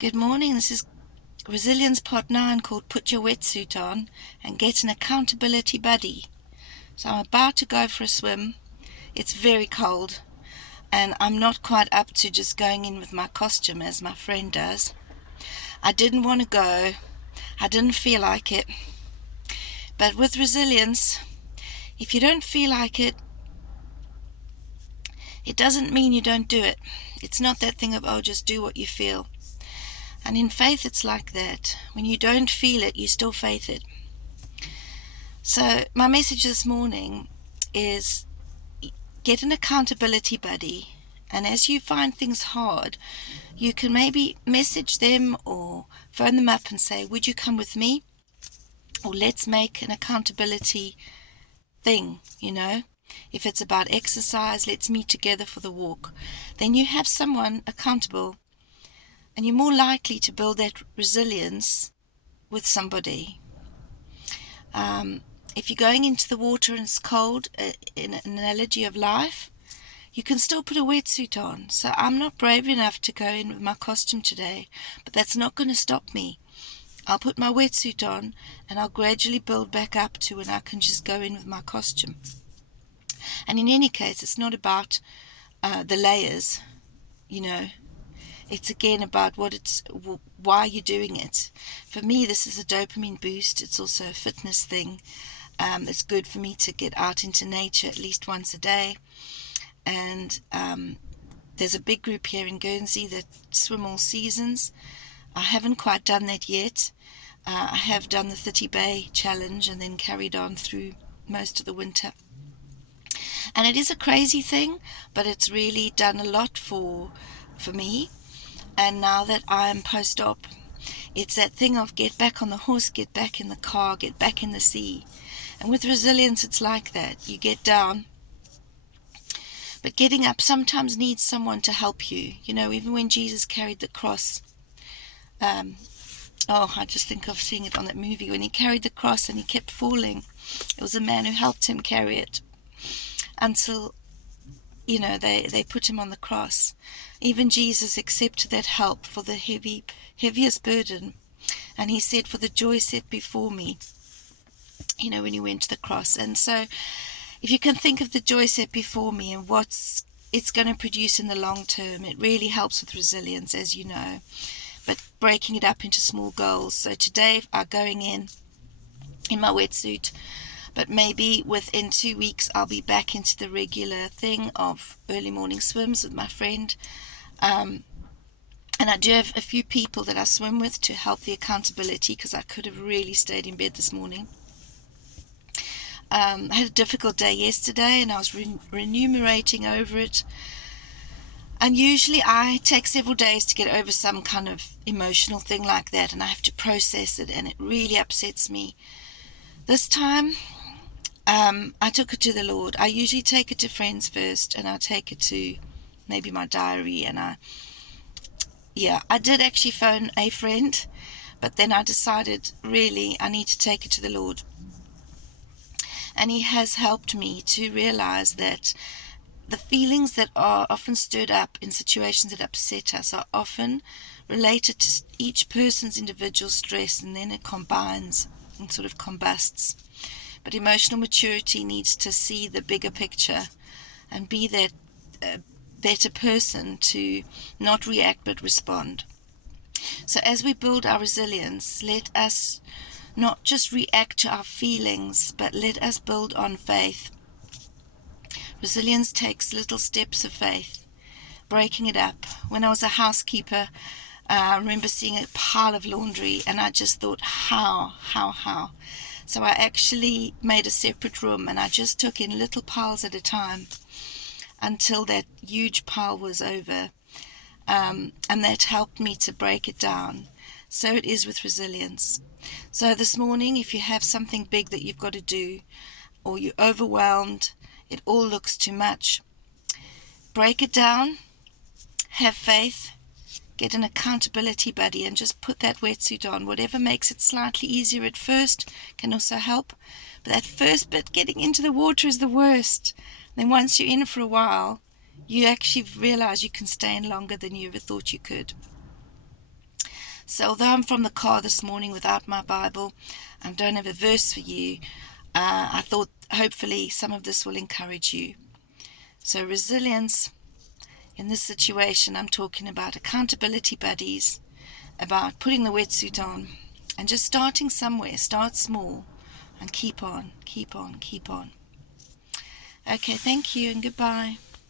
Good morning. This is Resilience Part 9 called Put Your Wetsuit On and Get an Accountability Buddy. So I'm about to go for a swim. It's very cold and I'm not quite up to just going in with my costume as my friend does. I didn't want to go. I didn't feel like it. But with resilience, if you don't feel like it, it doesn't mean you don't do it. It's not that thing of, oh, just do what you feel. And in faith, it's like that. When you don't feel it, you still faith it. So my message this morning is get an accountability buddy. And as you find things hard, you can maybe message them or phone them up and say, would you come with me? Or let's make an accountability thing, If it's about exercise, let's meet together for the walk. Then you have someone accountable and you're more likely to build that resilience with somebody. If you're going into the water and it's cold, in an analogy of life, you can still put a wetsuit on. So I'm not brave enough to go in with my costume today, but that's not going to stop me. I'll put my wetsuit on and I'll gradually build back up to when I can just go in with my costume. And in any case, it's not about the layers, It's again about why you're doing it. For me, this is a dopamine boost. It's also a fitness thing. It's good for me to get out into nature at least once a day. And there's a big group here in Guernsey that swim all seasons. I haven't quite done that yet. I have done the 30 Bay Challenge and then carried on through most of the winter. And it is a crazy thing, but it's really done a lot for me. And now that I'm post-op, it's that thing of get back on the horse, get back in the car, get back in the sea. And with resilience, it's like that. You get down, but getting up sometimes needs someone to help you. Even when Jesus carried the cross, I just think of seeing it on that movie. When he carried the cross and he kept falling, it was a man who helped him carry it until they put him on the cross. Even Jesus accepted that help for the heaviest burden. And he said, for the joy set before me, when he went to the cross. And so if you can think of the joy set before me and what it's going to produce in the long term, it really helps with resilience, as you know. But breaking it up into small goals. So today I'm going in my wetsuit. But maybe within 2 weeks, I'll be back into the regular thing of early morning swims with my friend. And I do have a few people that I swim with to help the accountability, because I could have really stayed in bed this morning. I had a difficult day yesterday and I was remunerating over it. And usually I take several days to get over some kind of emotional thing like that, and I have to process it, and it really upsets me. This time, I took it to the Lord. I usually take it to friends first, and I take it to maybe my diary, and I did actually phone a friend, but then I decided really I need to take it to the Lord. And he has helped me to realize that the feelings that are often stirred up in situations that upset us are often related to each person's individual stress, and then it combines and sort of combusts. But emotional maturity needs to see the bigger picture and be that better person to not react but respond. So as we build our resilience, let us not just react to our feelings, but let us build on faith. Resilience takes little steps of faith, breaking it up. When I was a housekeeper, I remember seeing a pile of laundry, and I just thought, how? So I actually made a separate room, and I just took in little piles at a time until that huge pile was over. And that helped me to break it down. So it is with resilience. So this morning, if you have something big that you've got to do, or you're overwhelmed, it all looks too much, break it down, have faith, get an accountability buddy, and just put that wetsuit on. Whatever makes it slightly easier at first can also help. But that first bit, getting into the water, is the worst. Then once you're in for a while, you actually realize you can stay in longer than you ever thought you could. So although I'm from the car this morning without my Bible and don't have a verse for you, I thought hopefully some of this will encourage you. So resilience in this situation, I'm talking about accountability buddies, about putting the wetsuit on and just starting somewhere. Start small and keep on, keep on, keep on. Okay, thank you and goodbye.